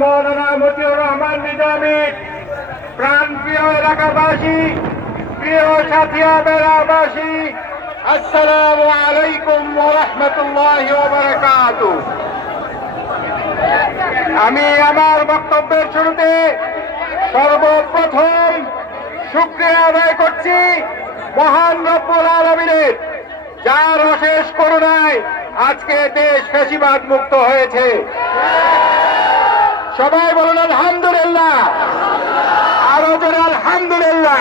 মৌলানা মতিউর রহমান নিজামী। প্রাণ প্রিয় এলাকাবাসী, প্রিয় সাথিয়া বেড়াবাসী আসসালামু আলাইকুম রহমতুল্লাহ আমি আমার বক্তব্যের শুরুতে সর্বপ্রথম শুক্রিয়া আদায় করছি মহান রব্বুল আলমিনের, যার অশেষ করুণায় আজকে দেশ ফেসিবাদ মুক্ত হয়েছে। সবাই বলুন আলহামদুলিল্লাহ। আরও জোরে আলহামদুলিল্লাহ।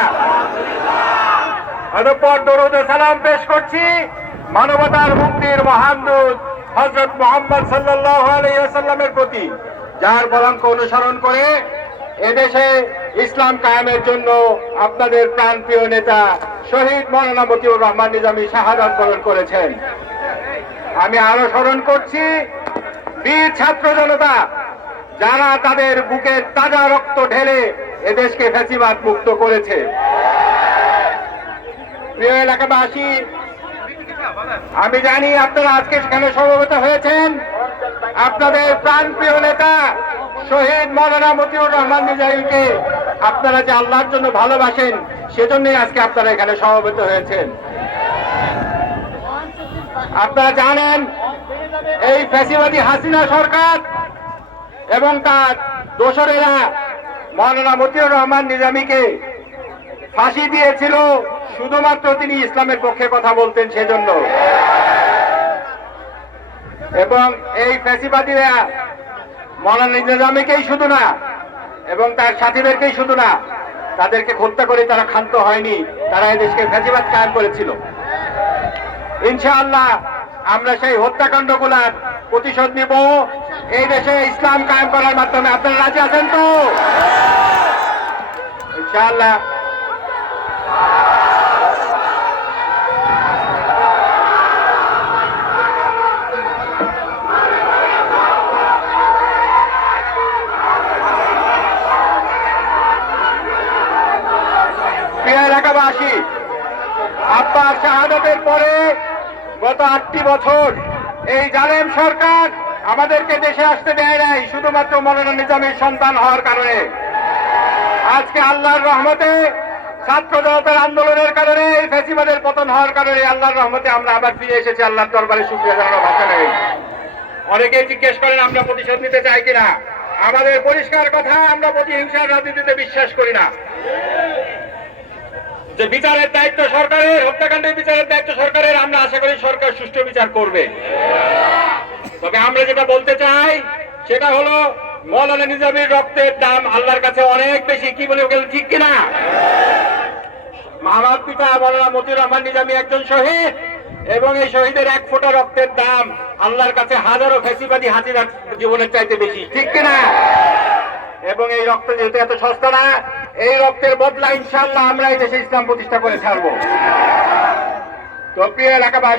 অতঃপর দরুদ সালাম পেশ করছি। মানবতার মুক্তির মহান দূত হজরত মোহাম্মদ সাল্লাহ আলাইসাল্লামের প্রতি, যার বলাঙ্ক অনুসরণ করে এদেশে ইসলাম কায়েমের জন্য আপনাদের প্রাণপ্রিয় নেতা শহীদ মৌলানা মতিউর রহমান নিজামী শাহাদাত বরণ করেছেন। আমি আরও স্মরণ করছি, বীর ছাত্র জনতা যারা তাদের বুকের তাজা রক্ত ঢেলে এদেশকে ফ্যাসিবাদ মুক্ত করেছে। প্রিয় এলাকাবাসী, আমি জানি আপনারা আজকে সেখানে সমবেত হয়েছেন। আপনাদের প্রাণ প্রিয় নেতা শহীদ মৌলানা মতিউর রহমান নিজামীকে আপনারা যে আল্লাহর জন্য ভালোবাসেন, সেজন্যই আজকে আপনারা এখানে সমবেত হয়েছেন। আপনারা জানেন, এই ফ্যাসিবাদী হাসিনা সরকার এবং তার দোসরেরা মৌলানা মতিউর রহমান নিজামীকে ফাঁসি দিয়েছিল, শুধুমাত্র তিনি ইসলামের পক্ষে কথা বলতেন সেজন্য। এবং এই ফ্যাসিবাদীরা মৌলানা নিজামীকেই শুধু না, এবং তার সাথীদেরকেই শুধু না, তাদেরকে হত্যা করে তারা ক্ষান্ত হয়নি, তারা এদেশকে দেশকে ফ্যাসিবাদ কায়েম করেছিল। ইনশাআল্লাহ আমরা সেই হত্যাকাণ্ডগুলার প্রতিশোধ নিব। এই দেশে ইসলাম কায়েম করার মাধ্যমে আপনারা রাজি আছেন তো? ইনশাআল্লাহ। এলাকাবাসী আব্বার শাহাদতের পরে গত আটটি বছর এই জালেম সরকার আমাদেরকে দেশে আসতে দেয় নাই, শুধুমাত্র মৌলানা নিজামের সন্তান হওয়ার কারণে। আজকে আল্লাহর রহমতে ছাত্র জনতার আন্দোলনের কারণে, এই ফেসিবাদের পতন হওয়ার কারণে আল্লাহর রহমতে আমরা আবার ফিরে এসেছি, আল্লাহর দরবারে শুক্রিয়া জানানোর ভাষা নেই অনেকেই জিজ্ঞেস করেন, আমরা প্রতিশোধ নিতে চাই কিনা? আমাদের পরিষ্কার কথা, আমরা প্রতিহিংসার রাজনীতিতে বিশ্বাস করি না। যে বিচারের দায়িত্ব সরকারের, হত্যাকাণ্ডের বিচারের দায়িত্ব সরকারের, আমরা আশা করি সরকার সুষ্ঠু বিচার করবে। তবে আমরা যেটা বলতে চাই, সেটা হলো, মৌলানা নিজামীর রক্তের দাম আল্লাহর কাছে অনেক বেশি, কি বলে গেল ঠিক কিনা? আমার পিতা মৌলানা মতিউর রহমান নিজামী একজন শহীদ, এবং এই শহীদের এক ফোঁটা রক্তের দাম আল্লাহর কাছে হাজারো ফেসিবাদী হাজিরার জীবনের চাইতে বেশি, ঠিক কিনা? এবং এই রক্ত যেহেতু এত সস্তা না এই রক্তের বদলা ইনশাল্লাহ আমরা এই দেশে ইসলাম প্রতিষ্ঠা করে ছাড়বো। তো প্রিয় এলাকাবাসী